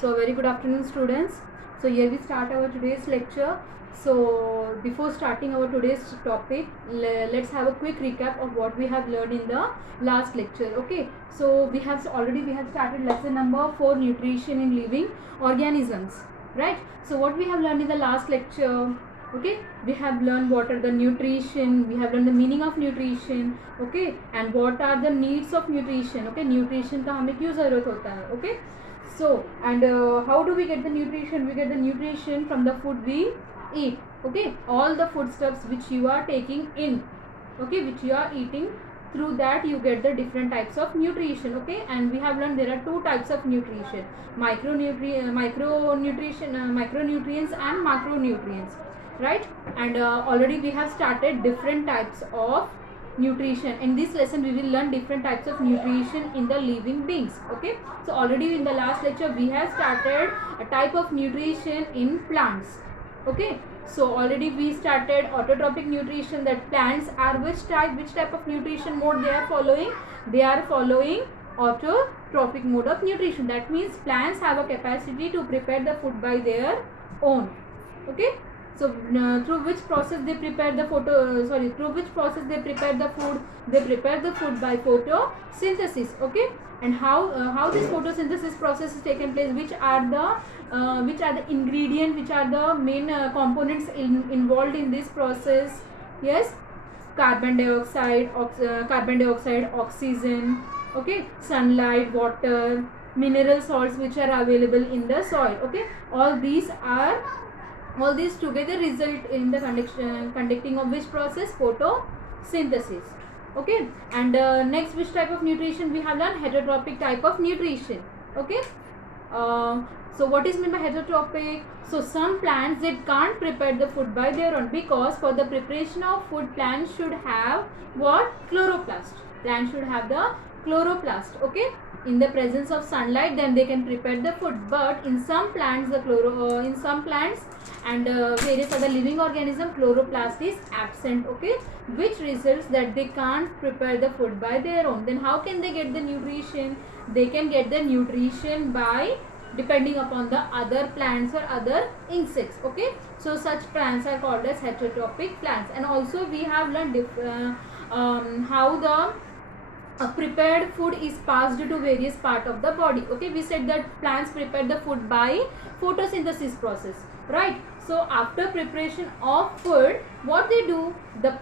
So very good afternoon, students. So here we start our today's lecture. So before starting our today's topic, let's have a quick recap of what we have learned in the last lecture. Okay, so we have started lesson number 4, nutrition in living organisms, right? So what we have learned in the last lecture, okay, we have learned what are the nutrition, we have learned the meaning of nutrition, okay, and what are the needs of nutrition. Okay, nutrition का हमें क्यों ज़रूरत होता है. Okay, so and how do we get the nutrition? We get the nutrition from the food we eat. Okay, all the foodstuffs which you are taking in, okay, which you are eating, through that you get the different types of nutrition. Okay, and we have learned there are two types of nutrition: micronutrients and macronutrients, right? And already we have started different types of nutrition. In this lesson we will learn different types of nutrition in the living beings. Okay, so already in the last lecture we have started a type of nutrition in plants. Okay, so already we started autotrophic nutrition, that plants are which type of nutrition mode they are following. They are following autotrophic mode of nutrition. That means plants have a capacity to prepare the food by their own. Okay, so through which process they prepare the through which process they prepare the food? They prepare the food by photosynthesis. Okay, and how this photosynthesis process is taken place? Which are the ingredient, which are the main components involved in this process? Yes, carbon dioxide, oxygen, okay, sunlight, water, mineral salts which are available in the soil. Okay, all these together result in the conducting of which process? Photosynthesis. Okay, and next, which type of nutrition we have learned? Heterotrophic type of nutrition. Okay, so what is meant by heterotrophic? So some plants that can't prepare the food by their own, because for the preparation of food plants should have what? Chloroplast. Plants should have the chloroplast. Okay, in the presence of sunlight then they can prepare the food. But in some plants and various other living organism, chloroplast is absent. Okay, which results that they can't prepare the food by their own. Then how can they get the nutrition? They can get the nutrition by depending upon the other plants or other insects. Okay, so such plants are called as heterotrophic plants. And also we have learned how the prepared food is passed to various part of the body. Okay, we said that plants prepare the food by photosynthesis process, right? So after preparation of food, what they do, the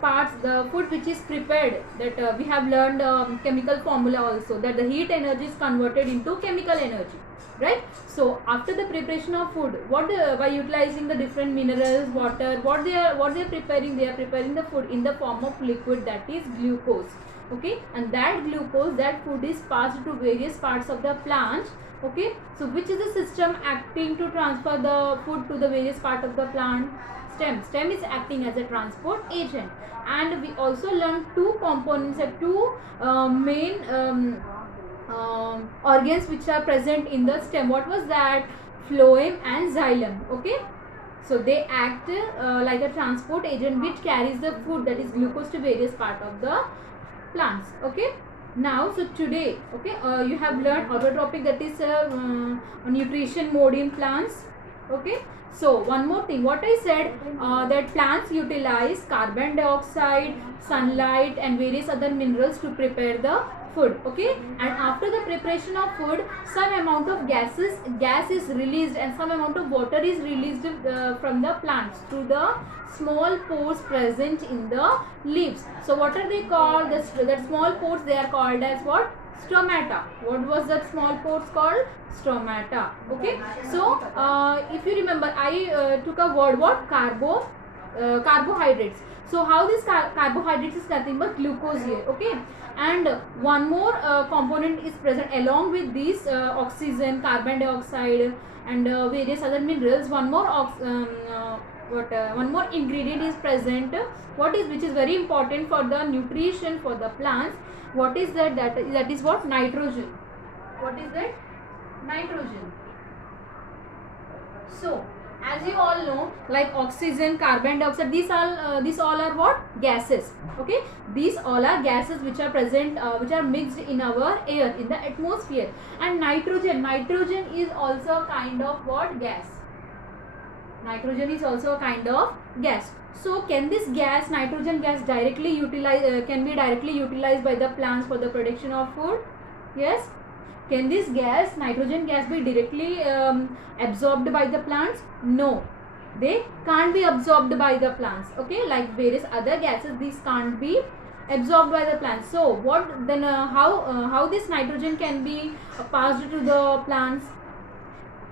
food which is prepared, that we have learned chemical formula also, that the heat energy is converted into chemical energy, right? So after the preparation of food, by utilizing the different minerals, water, what they are preparing? They are preparing the food in the form of liquid, that is glucose. Okay, and that glucose, that food is passed to various parts of the plant. Okay, so which is the system acting to transfer the food to the various part of the plant? Stem is acting as a transport agent. And we also learned two components, two main organs which are present in the stem. What was that? Phloem and xylem. Okay, so they act like a transport agent which carries the food, that is glucose, to various part of the plants. Okay, now so today, okay, you have learned autotrophic, that is nutrition mode in plants. Okay, so one more thing, what I said, that plants utilize carbon dioxide, sunlight and various other minerals to prepare the food. Okay, and after the preparation of food, some amount of gas is released and some amount of water is released from the plants through the small pores present in the leaves. So what are they called? That small pores, they are called as what? Stomata. What was that small pores called? Stomata. Okay, so if you remember, I took a word, what? Carbohydrates. So how this carbohydrates is nothing but glucose here. Okay, and one more component is present along with these oxygen, carbon dioxide and various other minerals. One more one more ingredient is present, which is very important for the nutrition for the plants. What is that? That is what? Nitrogen. What is that? Nitrogen. So as you all know, like oxygen, carbon dioxide, these all are what? Gases. Okay, these all are gases which are present, which are mixed in our air, in the atmosphere. And nitrogen is also a kind of what? Gas. Nitrogen is also a kind of gas. So can this gas, nitrogen gas, directly utilize, can be directly utilized by the plants for the production of food? Yes. Can this gas, nitrogen gas, be directly absorbed by the plants? No, they can't be absorbed by the plants. Okay, like various other gases, these can't be absorbed by the plants. So what then? How this nitrogen can be passed to the plants?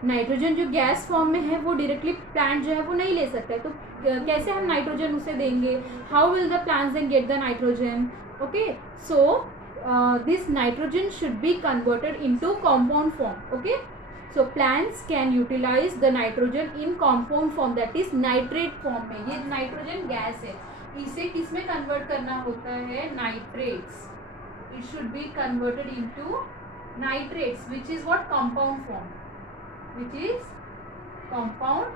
Nitrogen जो gas form में है वो directly plant जो है वो नहीं ले सकता है, तो कैसे हम नाइट्रोजन उसे देंगे? How will the plants then get the nitrogen? Okay, so this nitrogen should be converted into compound form. Okay, so plants can utilize the nitrogen in compound form, that is nitrate form में. ये nitrogen gas है, इसे किस में convert करना होता है? Nitrates. It should be converted into nitrates, which is what? Compound form. Which is compound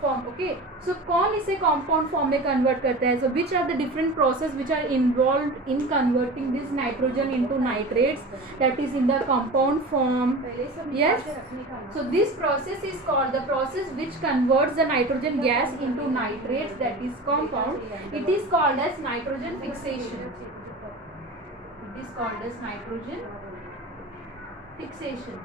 form. Okay, so कौन इसे compound form में convert करता है? So which are the different process which are involved in converting this nitrogen into nitrates, that is in the compound form? Yes. So this process is called, the process which converts the nitrogen gas into nitrates, that is compound. It is called as nitrogen fixation. It is called as nitrogen fixation.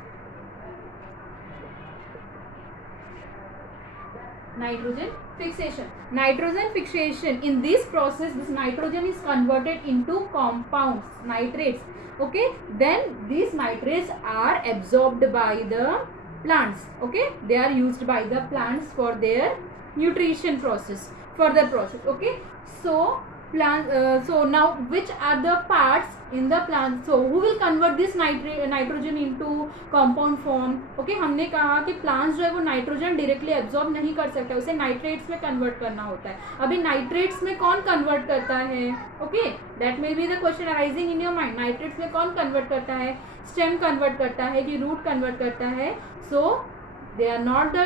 Nitrogen fixation. Nitrogen fixation, in this process this nitrogen is converted into compounds, nitrates. Okay, then these nitrates are absorbed by the plants. Okay, they are used by the plants for their nutrition process, further process. Okay, so so now which are the parts in the plant? So who will convert this nitrogen into compound form? Okay, हमने कहा कि plants जो है वो nitrogen directly absorb नहीं कर सकता, उसे नाइट्रेट्स में कन्वर्ट करना होता है. अभी नाइट्रेट्स में कौन कन्वर्ट करता है? Okay, that may be the question arising in your mind. Nitrates में कौन कन्वर्ट करता है? स्टेम कन्वर्ट करता है कि रूट कन्वर्ट करता है? So they are not the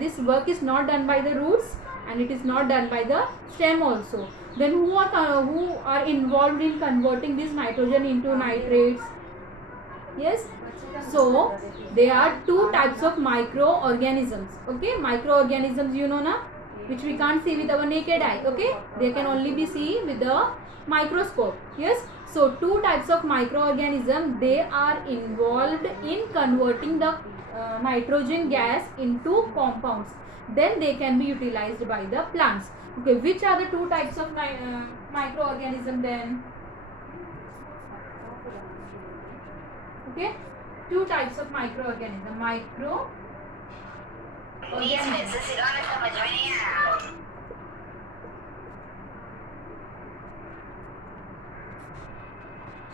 this work is not done by the roots and it is not done by the stem also. Then who are involved in converting this nitrogen into nitrates? Yes, so there are two types of microorganisms. Okay, microorganisms you know na, which we can't see with our naked eye. Okay, they can only be seen with the microscope. Yes, so two types of microorganisms, they are involved in converting the nitrogen gas into compounds, then they can be utilized by the plants. Okay, which are the two types of microorganism then? Okay, two types of microorganism.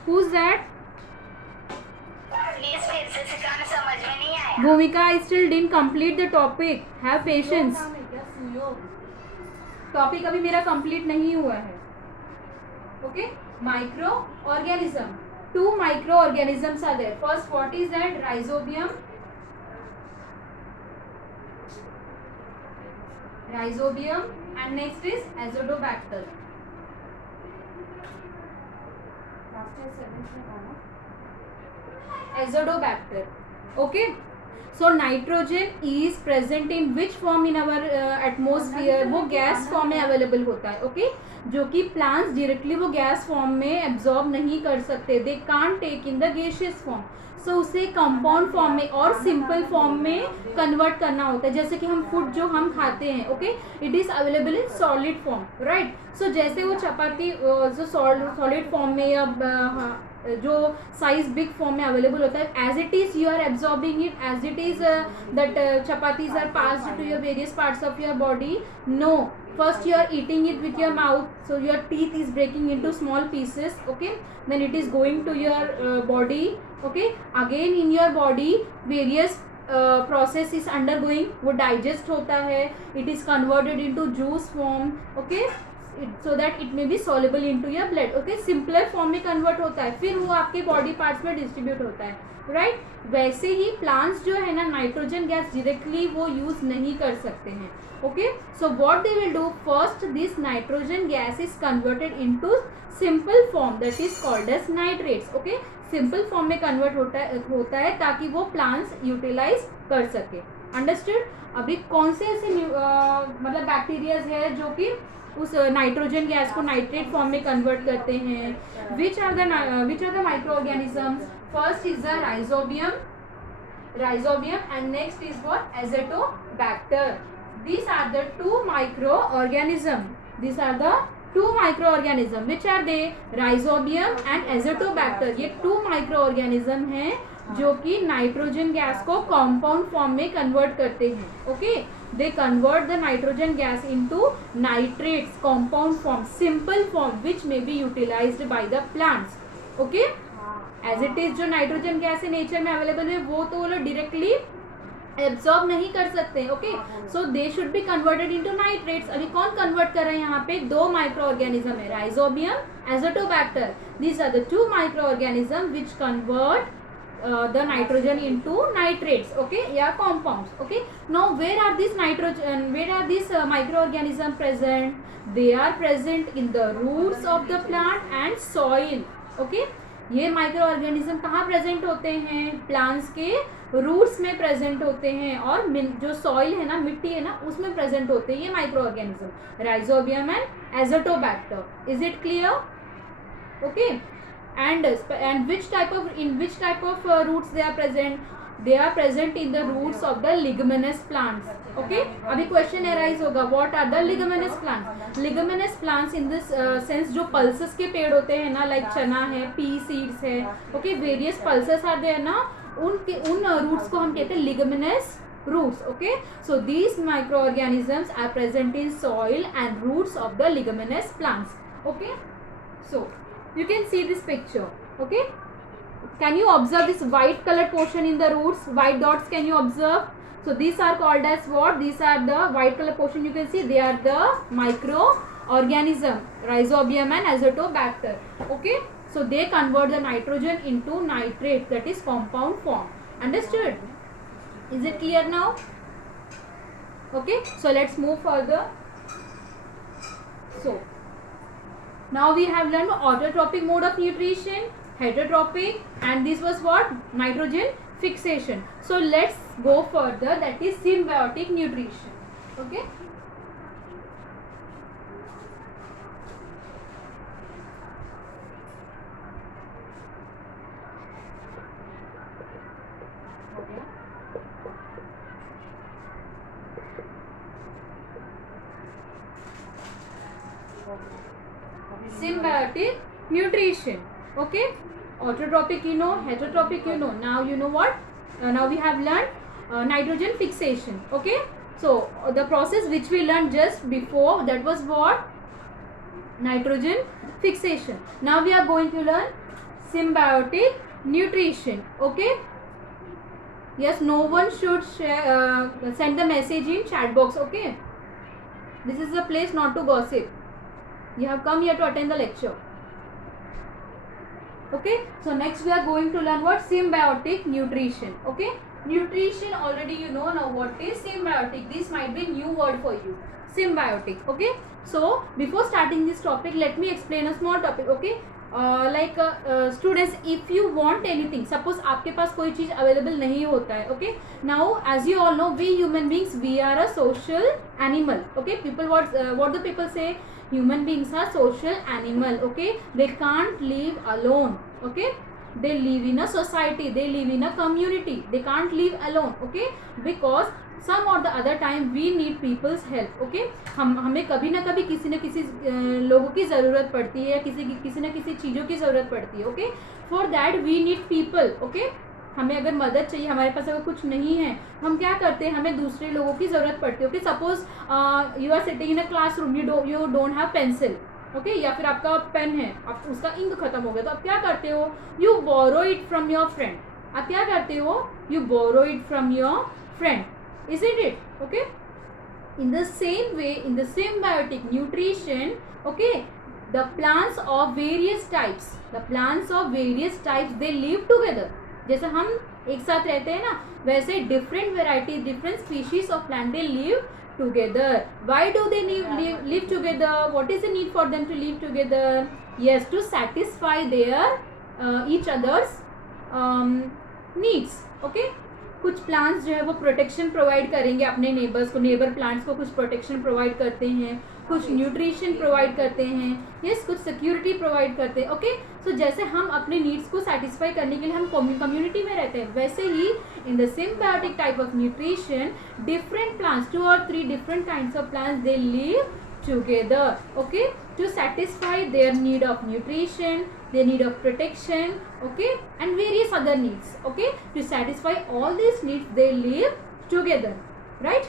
Who's that? Bhumika, I still didn't complete the topic. Have patience. Topic अभी मेरा complete नहीं हुआ है. Okay, micro organism. Two micro organisms are there. First, what is that? Rhizobium. And next is Azotobacter. Azotobacter. Okay, so nitrogen is present in which form in our atmosphere? वो gas form में available होता है. Okay, जो कि plants directly वो gas form में absorb नहीं कर सकते. They can't take in the gaseous form. So उसे कंपाउंड फॉर्म में और सिंपल फॉर्म में कन्वर्ट करना होता है. जैसे कि हम फूड जो हम खाते हैं, okay, it is available in solid form, right. So जैसे वो चपाती जो सॉलिड फॉर्म में या जो साइज बिग फॉर्म में अवेलेबल होता है, as it is you are absorbing it, as it is that chapatis are passed to your various parts of your body. No, first you are eating it with your mouth, so your teeth is breaking into small pieces. Okay, then it is going to your body. Okay, again in your body various process is undergoing. वो digest होता है, it is converted into juice form. Okay, so that it may be soluble into your blood. Okay, simpler form में convert होता है, फिर वो आपके body parts में distribute होता है, right? वैसे ही plants जो है ना नाइट्रोजन गैस directly वो use नहीं कर सकते हैं. Okay, so what they will do, first this nitrogen gas is converted into simple form that is called as nitrates. Okay, simple form में कन्वर्ट होता है ताकि वो प्लांट्स यूटिलाइज कर सके. अंडरस्टूड. अभी कौन से ऐसे मतलब बैक्टीरियाज है जो कि उस नाइट्रोजन गैस को नाइट्रेट फॉर्म में कन्वर्ट करते हैं. Which are the micro organisms. First is the rhizobium and next is what, azotobacter. These are the two microorganism. Which are they? Rhizobium and Azotobacter. ये two microorganism हैं जो कि nitrogen gas को compound form में convert करते हैं. Okay, they convert the nitrogen gas into nitrates compound form, simple form which may be utilized by the plants. Okay, as it is जो nitrogen gas है nature में available है वो तो वो लोग डायरेक्टली एब्सॉर्ब नहीं कर सकते. Okay, so they should be converted into nitrates. अभी कौन कन्वर्ट कर रहे हैं यहाँ पे? दो माइक्रो ऑर्गेनिज्म है, rhizobium, azotobacter. These are the two micro organism which convert the nitrogen into nitrates. Okay, yeah, compounds. Okay, now where are these microorganisms present? They are present in the roots of the plant and soil. Okay, ये micro organism कहाँ present होते हैं? Plants के roots में present होते हैं और जो सॉइल है ना, मिट्टी है ना, उसमें प्रेजेंट होते हैं ये micro organism, rhizobium and Azotobacter. Is it clear? Okay, and which type of roots they are present? They are present in the roots of the leguminous plants. Okay, अभी क्वेश्चन arise होगा, what are the leguminous plants? Leguminous plants in this sense जो pulses के पेड़ होते हैं ना, like चना है, pea seeds है, okay, various pulses are there ना, उन roots को हम कहते हैं leguminous roots. Okay, so these microorganisms are present in soil and roots of the leguminous plants. Okay, so you can see this picture. Okay, can you observe this white colored portion in the roots? White dots can you observe? So these are called as what? These are the white color portion, you can see they are the microorganism, Rhizobium and Azotobacter. Okay, so they convert the nitrogen into nitrate, that is compound form. Understood? Is it clear now? Okay, so let's move further. So now we have learned autotrophic mode of nutrition, heterotropic, and this was what? Nitrogen fixation. So let's go further, that is symbiotic nutrition. Okay, symbiotic nutrition. Okay, autotrophic you know, heterotropic you know. Now you know what? Now we have learned nitrogen fixation. Okay, so the process which we learned just before, that was what? Nitrogen fixation. Now we are going to learn symbiotic nutrition. Okay, yes, no one should share, send the message in chat box. Okay, this is the place not to gossip. You have come here to attend the lecture. Okay, so next we are going to learn what? Symbiotic nutrition. Okay, nutrition already you know. Now what is symbiotic? This might be new word for you, symbiotic. Okay, so before starting this topic, let me explain a small topic. Okay, students, if you want anything, suppose आपके पास कोई चीज़ available नहीं होता है. Okay, now as you all know, we human beings, we are a social animal. Okay, people what the people say? Human beings are social animal. Okay, they can't live alone. Okay, they live in a society, they live in a community, they can't live alone. Okay, because some or the other time we need people's help. Okay, हमें कभी ना कभी किसी न किसी लोगों की ज़रूरत पड़ती है या किसी न किसी चीज़ों की ज़रूरत पड़ती है. Okay, for that we need people. Okay, हमें अगर मदद चाहिए, हमारे पास अगर कुछ नहीं है, हम क्या करते हैं? हमें दूसरे लोगों की ज़रूरत पड़ती है. Okay, suppose you are sitting in a classroom, you don't have pencil. Okay, या फिर आपका पेन है, आप उसका इंक खत्म हो गया, तो आप क्या करते हो? You borrow it from your friend. आप क्या करते हो? You borrow it from your friend. Is it? Okay, In the same way, in the symbiotic nutrition, okay, the plants of various types, they live together. जैसे हम एक साथ रहते हैं ना, वैसे different variety, different species of plant, they live together. Why do they live together? What is the need for them to live together? Yes, to satisfy their each other's needs. Okay. कुछ plants जो है वो protection provide करेंगे अपने neighbours को, neighbour plants को कुछ protection provide करते हैं, कुछ न्यूट्रिशन प्रोवाइड करते हैं, यस, कुछ सिक्योरिटी प्रोवाइड करते हैं. ओके, सो जैसे हम अपने नीड्स को सेटिस्फाई करने के लिए हम कम्युनिटी में रहते हैं, वैसे ही in the symbiotic type of nutrition different plants, 2 or 3 different kinds of plants, they live together, okay, to satisfy their need of nutrition, their need of protection, okay, and various other needs. Okay, to satisfy all these needs, they live together, right?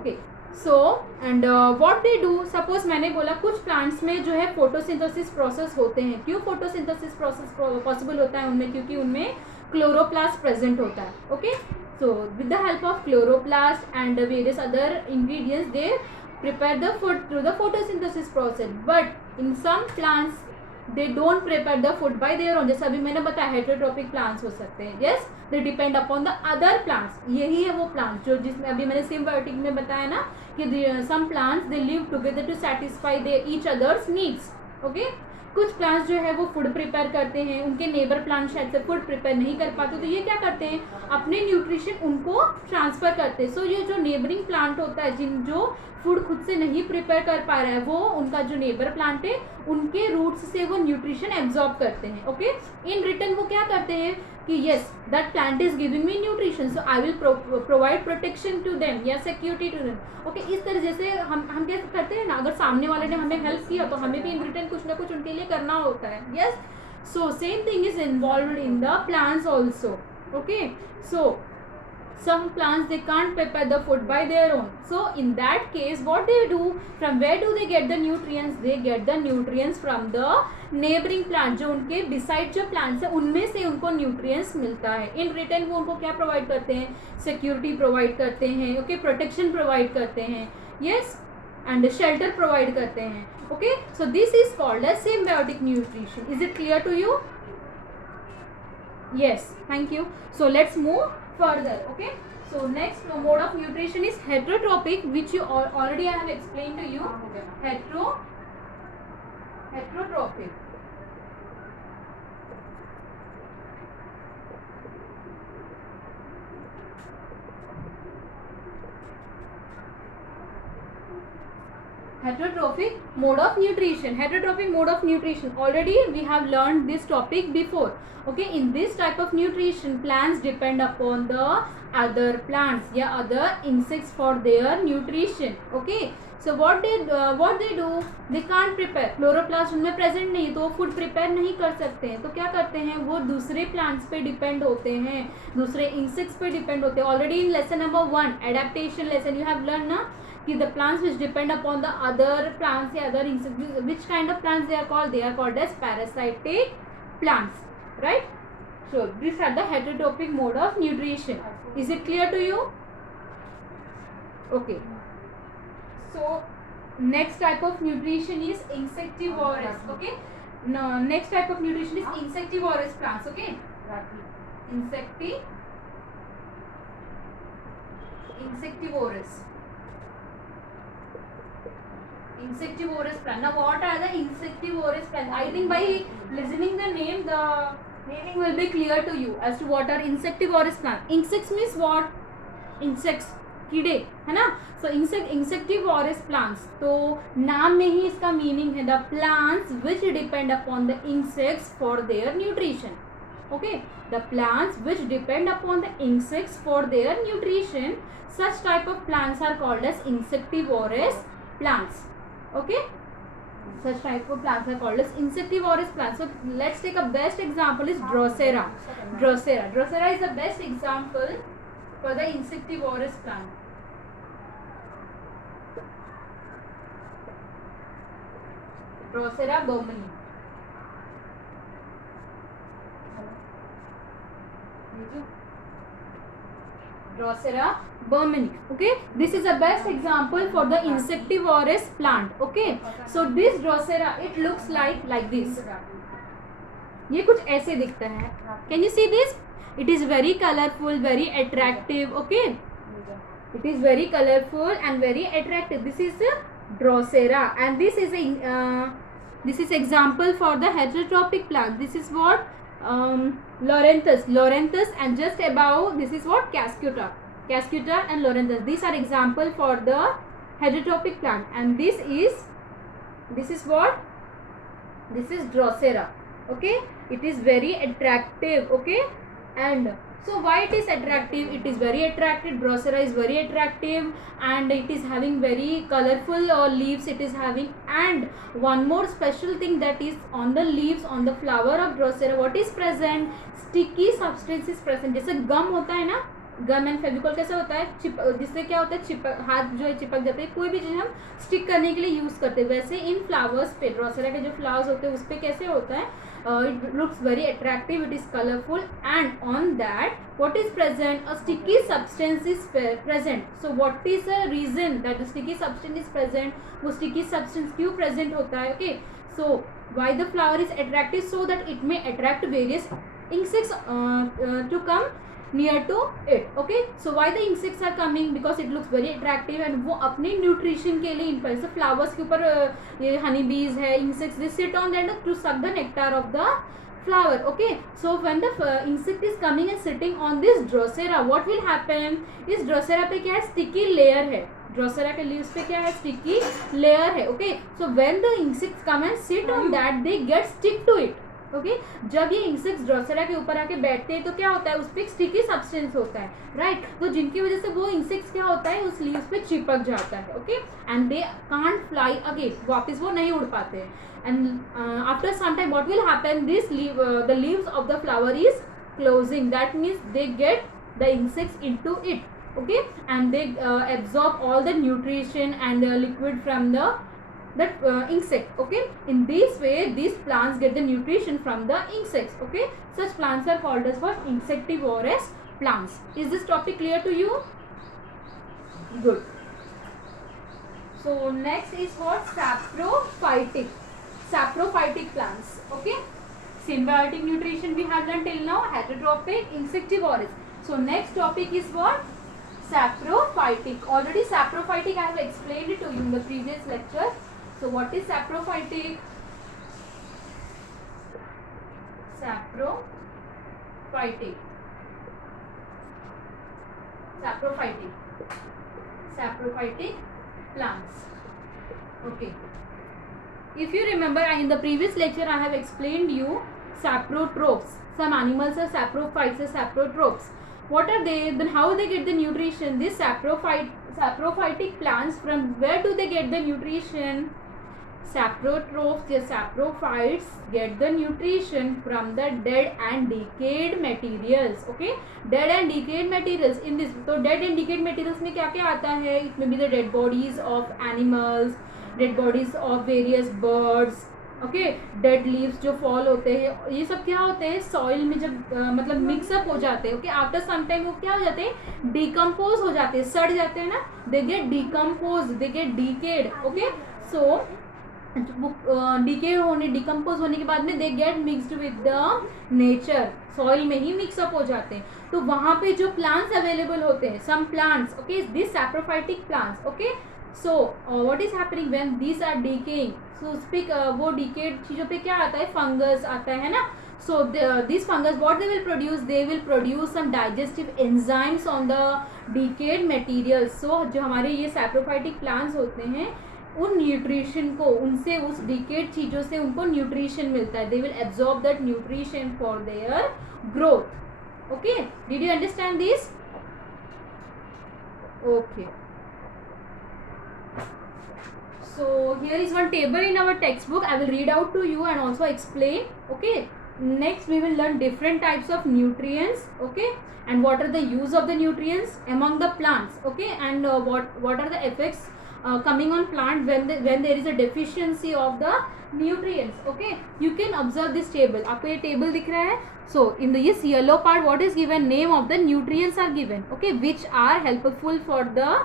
Okay, so and what they do, suppose मैंने बोला कुछ plants में जो है photosynthesis process होते हैं. क्यों photosynthesis process possible होता है उनमें? क्योंकि उनमें chloroplast present होता है. Okay, so with the help of chloroplast and various other ingredients, they prepare the food through the photosynthesis process. But in some plants they don't prepare the food by their own. जैसे अभी मैंने बताया heterotrophic plants हो सकते हैं. Yes, they depend upon the other plants. यही है वो plants जो जिसमें अभी मैंने symbiotic में बताया ना कि some plants they live together to satisfy each other's needs. Okay, कुछ प्लांट्स जो है वो फूड प्रिपेयर करते हैं, उनके नेबर प्लांट शायद से फूड प्रिपेयर नहीं कर पाते, तो ये क्या करते हैं, अपने न्यूट्रिशन उनको ट्रांसफर करते हैं. सो ये जो नेबरिंग प्लांट होता है, जो फूड खुद से नहीं प्रिपेयर कर पा रहा है, वो उनका जो नेबर प्लांट है उनके रूट्स से वो न्यूट्रिशन एब्जॉर्ब करते हैं. ओके, इन रिटर्न वो क्या करते हैं कि yes that plant is giving me nutrition, so I will provide protection to them या सिक्योरिटी टू देम. ओके, इस तरह से हम क्या करते हैं ना, अगर सामने वाले ने हमें हेल्प किया तो हमें भी इन रिटर्न कुछ ना कुछ उनके लिए करना होता है. Yes, so same thing is involved in the plants also. Okay, so some plants they can't prepare the food by their own, so in that case what they do, from where do they get the nutrients? They get the nutrients from the neighboring plant, जो उनके beside जो plants है उनमें से उनको nutrients मिलता है. in return वो उनको क्या provide करते हैं, security provide करते हैं, okay, protection provide करते हैं, yes, and shelter provide करते हैं. okay, so this is called as symbiotic nutrition. Is it clear to you? Yes, thank you. So let's move further. Okay, so next mode of nutrition is heterotrophic, which you already I have explained to you. Heterotrophic. Heterotrophic mode of nutrition. Heterotrophic mode of nutrition, already we have learned this topic before. Okay, in this type of nutrition, plants depend upon the other plants या other insects for their nutrition. Okay, so what they do, they can't prepare, chloroplast उनमें present नहीं, तो वो food prepare नहीं कर सकते हैं, तो क्या करते हैं, वो दूसरे plants पे depend होते हैं, दूसरे insects पे depend होते हैं. Already in lesson number 1 adaptation lesson you have learned ना कि the plants which depend upon the other plants या other insects, which kind of plants they are called? They are called as parasitic plants, right? So these are the heterotrophic mode of nutrition. Is it clear to you? Okay, so next type of nutrition is insectivorous. Okay, no, next type of nutrition is insectivorous plants. Okay, insectivorous plant. Now what are the insectivorous plants? I think by listening the name, the meaning will be clear to you as to what are insectivorous plants. Insects means what? Insects, कीड़े, है ना. So insectivorous plants, तो नाम में ही इसका meaning है, the plants which depend upon the insects for their nutrition. Okay, the plants which depend upon the insects for their nutrition, such type of plants are called as insectivorous plants. Okay, such type of plants are called as insectivorous plants. So let's take a best example is Drosera. Drosera is the best example for the insectivorous plant. Drosera baumannii. Drosera burmani. Okay, this is the best example for the insectivorous plant. Okay, so this Drosera, it looks like this. ये कुछ ऐसे दिखता है. Can you see this? It is very colorful, very attractive. Okay, it is very colorful and very attractive. This is Drosera, and this is example for the heterotrophic plant. This is what Loranthus, and just above this is what Cascuta and Loranthus. These are example for the heterotrophic plant, and this is what? This is Drosera. Okay, it is very attractive. Okay, and so why it is attractive? It is very attractive. Drosera is very attractive, and it is having very colorful leaves. It is having, and one more special thing that is on the leaves, on the flower of Drosera, what is present? Sticky substance is present. जैसे गम होता है ना, गम and Fevicol कैसा होता है, जिससे क्या होता है, हाथ जो है चिपक जाते हैं. कोई भी चीज़ हम स्टिक करने के लिए यूज़ करते हैं, वैसे इन फ्लावर्स पे, ड्रोसेरा के जो फ्लावर्स होते हैं उस पर कैसे होता है, it looks very attractive, it is colorful, and on that what is present? A sticky substance is present. So what is the reason that the sticky substance is present? वो sticky substance क्यों present होता है? Okay, so why the flower is attractive? So that it may attract various insects to come near to it. Okay, so why the insects are coming? Because it looks very attractive, and वो अपने nutrition के लिए इन पर से flowers के ऊपर ये honey bees है, insects, they sit on that to suck the nectar of the flower. Okay, so when the insect is coming and sitting on this Drosera, what will happen? इस Drosera पे क्या है? Sticky layer है. Drosera के leaves पे क्या है? Sticky layer है. Okay, so when the insects come and sit on that, they get stick to it. Okay, जब ये इंसेक्ट्स ड्रोसेरा के ऊपर आके बैठते हैं तो क्या होता है, उस पर एक स्टिकी सब्सटेंस होता है, राइट. तो जिनकी वजह से वो इंसेक्ट्स क्या होता है, उस लीव्स पे चिपक जाता है. Okay, and they can't fly again, वापस वो नहीं उड़ पाते हैं. And after some time what will happen, this the leaves of the flower is closing. That means they get the insects into it. Okay, and they absorb all the nutrition and liquid from the that insect. Okay, in this way these plants get the nutrition from the insects. Okay, such plants are called as what? Insectivorous plants. Is this topic clear to you? Good. So next is what? Saprophytic plants. Okay, symbiotic nutrition we have learned till now, heterotrophic, insectivorous. So next topic is what? Saprophytic. Already saprophytic I have explained it to you in the previous lecture. So what is saprophytic? Saprophytic plants. Okay, if you remember, in the previous lecture I have explained you saprotrophs. Some animals are saprophytes or saprotrophs. What are they? Then how they get the nutrition? These saprophytic plants, from where do they get the nutrition? Saprotrophs, the saprophytes, get the nutrition from the dead and decayed materials. Okay, dead and decayed materials. In this, तो dead and decayed materials में क्या क्या आता है? It may be the dead bodies of animals, dead bodies of various birds. Okay, dead leaves जो fall होते हैं, ये सब क्या होते हैं, सॉइल में जब मतलब मिक्सअप हो जाते हैं. ओके, आफ्टर सम टाइम वो क्या हो जाते हैं, डिकम्पोज हो जाते हैं, सड़ जाते हैं ना, they get decompose, they get decade. Okay, so decompose होने के बाद में they get mixed with the nature, soil में ही मिक्सअप हो जाते हैं. तो वहाँ पे जो प्लांट्स अवेलेबल होते हैं, some plants, okay, this saprophytic plants. Okay, so what is happening when these are decaying? So उस पे वो डिकेड चीज़ों पे क्या आता है, फंगस आता है ना. So this fungus what they will produce, they will produce some digestive enzymes on the decayed materials. So जो हमारे ये सैप्रोफाइटिक प्लांट्स होते हैं, उन न्यूट्रिशन को, उनसे, उस डिकेड चीज़ों से उनको न्यूट्रिशन मिलता है. They will absorb that nutrition for their growth. Okay, did you understand this? Okay, so here is one table in our textbook. I will read out to you and also explain. Okay, next we will learn different types of nutrients. Okay, and what are the use of the nutrients among the plants. Okay, and what are the effects coming on plant when there is a deficiency of the nutrients. Okay, you can observe this table. आपको ये table दिख रहा है. So in this yellow part, what is given? Name of the nutrients are given. Okay, which are helpful for the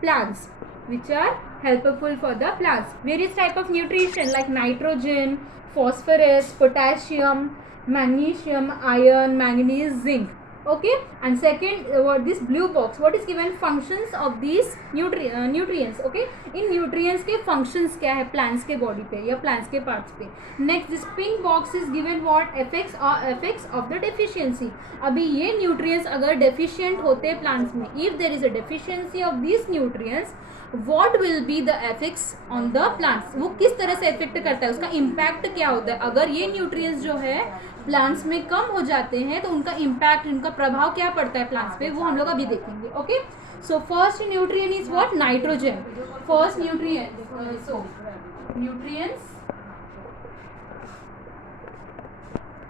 plants. Which are helpful for the plants. Various type of nutrition like nitrogen, phosphorus, potassium, magnesium, iron, manganese, zinc. Okay, and second, what this blue box, what is given? Functions of these nutrients. Okay, in nutrients के functions क्या है plants के body पे या plants के parts पे. Next, this pink box is given what? Effects of the deficiency. अभी ये nutrients अगर deficient होते हैं plants में, if there is a deficiency of these nutrients, what will be the effects on the plants? वो किस तरह से इफेक्ट करता है, उसका इम्पैक्ट क्या होता है. अगर ये न्यूट्रिएंट्स जो है प्लांट्स में कम हो जाते हैं तो उनका इम्पैक्ट, उनका प्रभाव क्या पड़ता है प्लांट्स पे, वो हम लोग अभी देखेंगे. Okay, so first nutrient is what? Nitrogen. First nutrient, so nutrients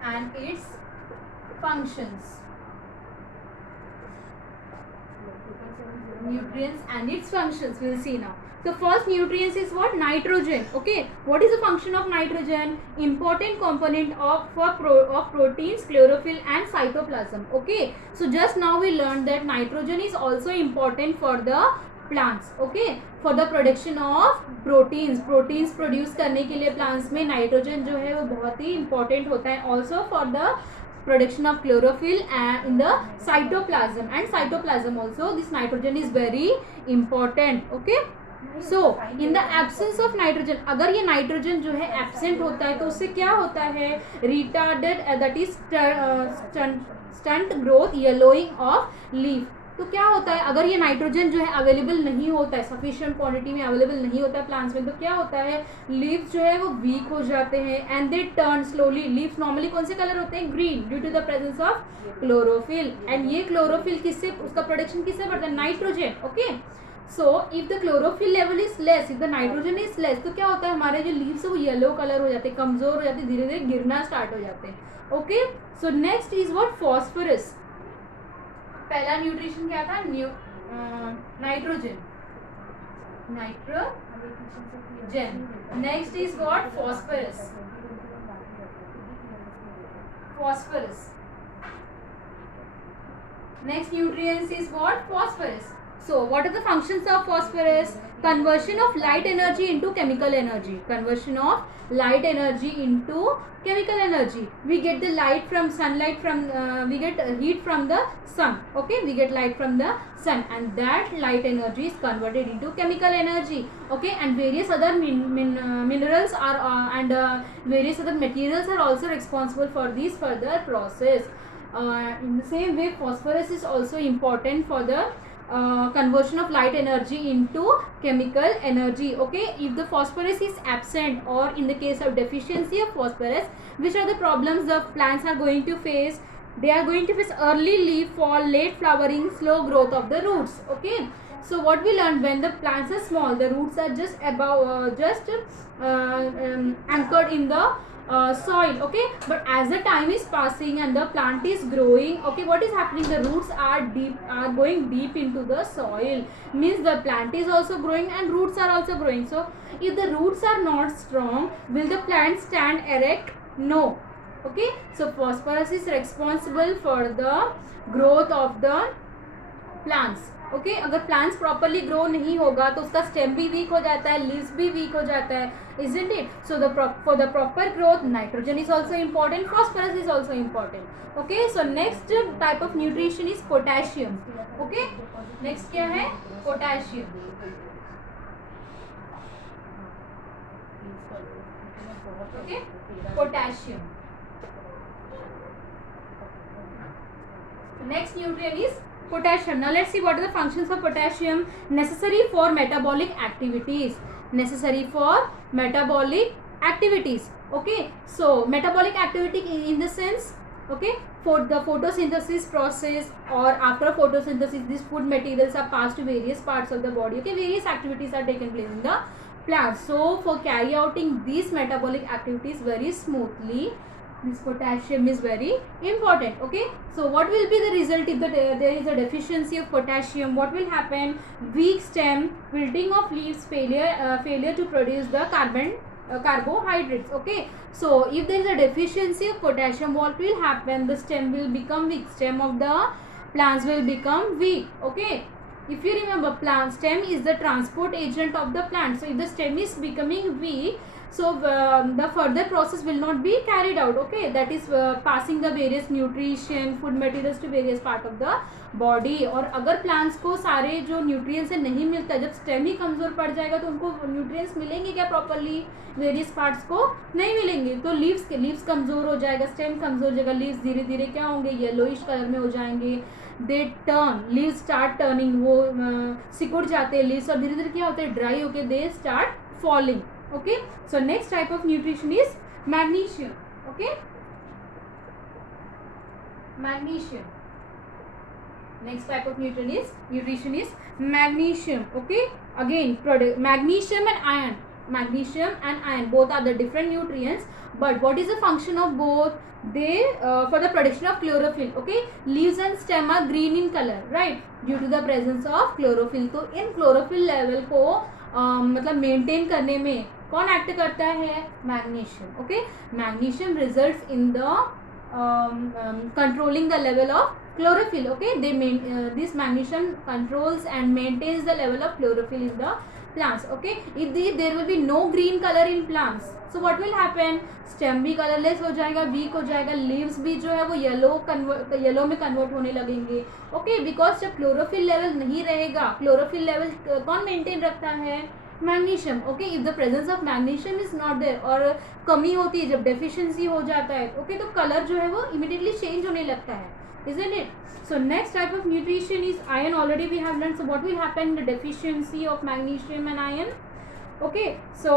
and it's functions. Nutrients and its functions we'll see now. So first nutrients is what? Nitrogen. Okay, what is the function of nitrogen? Important component of proteins, chlorophyll and cytoplasm. Okay, so just now we learned that nitrogen is also important for the plants. Okay, for the production of proteins produce करने के लिए plants में nitrogen जो है वो बहुत ही important होता है. Also for the production of chlorophyll and in the cytoplasm, and cytoplasm also this nitrogen is very important. Okay, so in the absence of nitrogen, अगर ये nitrogen जो है absent होता है तो उससे क्या होता है? retarded, that is stunt growth, yellowing of leaf. तो क्या होता है अगर ये नाइट्रोजन जो है अवेलेबल नहीं होता है, सफिशिएंट क्वांटिटी में अवेलेबल नहीं होता है प्लांट्स में, तो क्या होता है? लीव्स जो है वो वीक हो जाते हैं and they turn slowly. Leaves normally कौन से कलर होते हैं? Green, due to the presence of chlorophyll. And ये क्लोरोफिल किससे, उसका प्रोडक्शन किससे बढ़ता है? Nitrogen. Okay, so if the chlorophyll level is less, if the nitrogen is less, तो क्या होता है? हमारे जो लीव्स है वो येलो कलर हो जाते हैं, कमजोर हो जाते हैं, धीरे धीरे गिरना स्टार्ट हो जाते हैं. Okay, so next is what? Phosphorus. पहला न्यूट्रिशन क्या था? Nitrogen. Next is what? Phosphorus. Next nutrients is what? Phosphorus. So what are the functions of phosphorus? Conversion of light energy into chemical energy. Conversion of light energy into chemical energy. We get the light from sunlight, from we get heat from the sun. Okay, we get light from the sun, and that light energy is converted into chemical energy. Okay, and various other minerals are and various other materials are also responsible for this further process. In the same way, phosphorus is also important for the conversion of light energy into chemical energy. Okay, if the phosphorus is absent, or in the case of deficiency of phosphorus, which are the problems the plants are going to face? They are going to face early leaf fall, late flowering, slow growth of the roots. Okay, so what we learned, when the plants are small, the roots are just above anchored in the soil. Okay, but as the time is passing and the plant is growing, okay, what is happening? The roots are going deep into the soil, means the plant is also growing and roots are also growing. So if the roots are not strong, will the plant stand erect? No. Okay, so phosphorus is responsible for the growth of the plants. Okay, अगर plants properly grow नहीं होगा तो उसका stem भी week हो जाता है, leaves भी वीक हो जाता है, isn't it? So for the proper growth, nitrogen is also important, phosphorus is also important. Okay, so next type of nutrition is potassium. Okay, next क्या है? Potassium. Okay, potassium. Next nutrient is potassium. Now let's see what are the functions of potassium. Necessary for metabolic activities. Necessary for metabolic activities. Okay, so metabolic activity in the sense, okay, for the photosynthesis process, or after photosynthesis these food materials are passed to various parts of the body. Okay, various activities are taken place in the plant. So for carry outing these metabolic activities very smoothly, This potassium is very important. Okay, so what will be the result if there is a deficiency of potassium? What will happen? Weak stem, wilting of leaves, failure to produce the carbohydrates. Okay, so if there is a deficiency of potassium, what will happen? The stem will become weak. Stem of the plants will become weak. Okay, if you remember, plant stem is the transport agent of the plant. So if the stem is becoming weak, so the further process will not be carried out. Okay, that is passing the various nutrition, food materials to various part of the body. और अगर plants को सारे जो nutrients है नहीं मिलता, जब stem ही कमज़ोर पड़ जाएगा तो उनको न्यूट्रिएंट्स मिलेंगे क्या प्रॉपरली? वेरियस पार्ट्स को नहीं मिलेंगे. तो लीव्स कमज़ोर हो जाएगा, स्टेम कमज़ोर हो जाएगा, लीव्स धीरे धीरे क्या होंगे? येलोइश कलर में हो जाएंगे. They turn, leaves start turning, वो सिकुड़ जाते हैं लीव्स और धीरे धीरे क्या होते हैं? ड्राई होके they start falling. Okay, so next type of nutrition is magnesium. Okay, magnesium. Next type of nutrition is magnesium. Okay, again magnesium and iron. Magnesium and iron both are the different nutrients, but what is the function of both? They for the production of chlorophyll. Okay, leaves and stem are green in color, right, due to the presence of chlorophyll. तो इन chlorophyll level को मतलब maintain करने में कौन act करता है? Magnesium. Okay, magnesium results in the controlling the level of chlorophyll. Okay, this magnesium controls and maintains the level of chlorophyll in the plants. Okay, if there will be no green color in plants, so what will happen? Stem भी colourless हो जाएगा, week हो जाएगा, leaves भी जो है वो yellow में कन्वर्ट होने लगेंगे. ओके, बिकॉज जब क्लोरोफिल लेवल नहीं रहेगा, क्लोरोफिल लेवल कौन मेंटेन रखता है? Magnesium. Okay, if the presence of magnesium is not there और कमी होती है, जब डेफिशिएंसी हो जाता है, ओके, तो कलर जो है वो इमीडिएटली चेंज होने लगता है. Isn't it? So next type of nutrition is iron. Already we have learned. So what will happen in the deficiency of magnesium and iron? Okay, so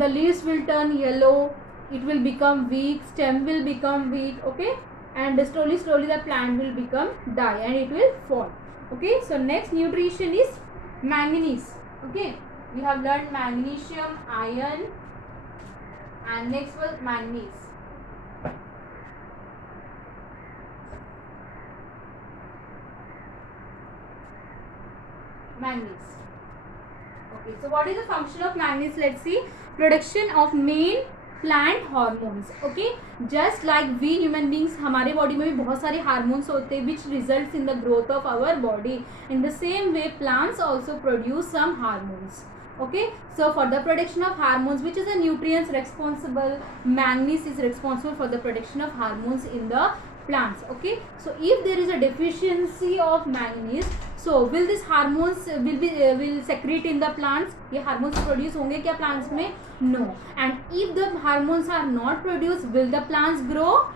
the leaves will turn yellow, it will become weak, stem will become weak. Okay, and slowly the plant will become die and it will fall. Okay, so next nutrition is manganese. Okay, we have learned magnesium, iron, and next was manganese. Manganese. Okay, so what is the function of manganese? Let's see. Production of main plant hormones. Okay, just like we human beings, हमारे body में भी बहुत सारे hormones होते हैं which results in the growth of our body. In the same way, plants also produce some hormones. Okay, so for the production of hormones, which is the nutrients responsible? Manganese is responsible for the production of hormones in the plants. Okay, so if there is a deficiency of manganese, so will this hormones will secrete in the plants? ये hormones produce होंगे क्या plants में? No. And if the hormones are not produced, will the plants grow?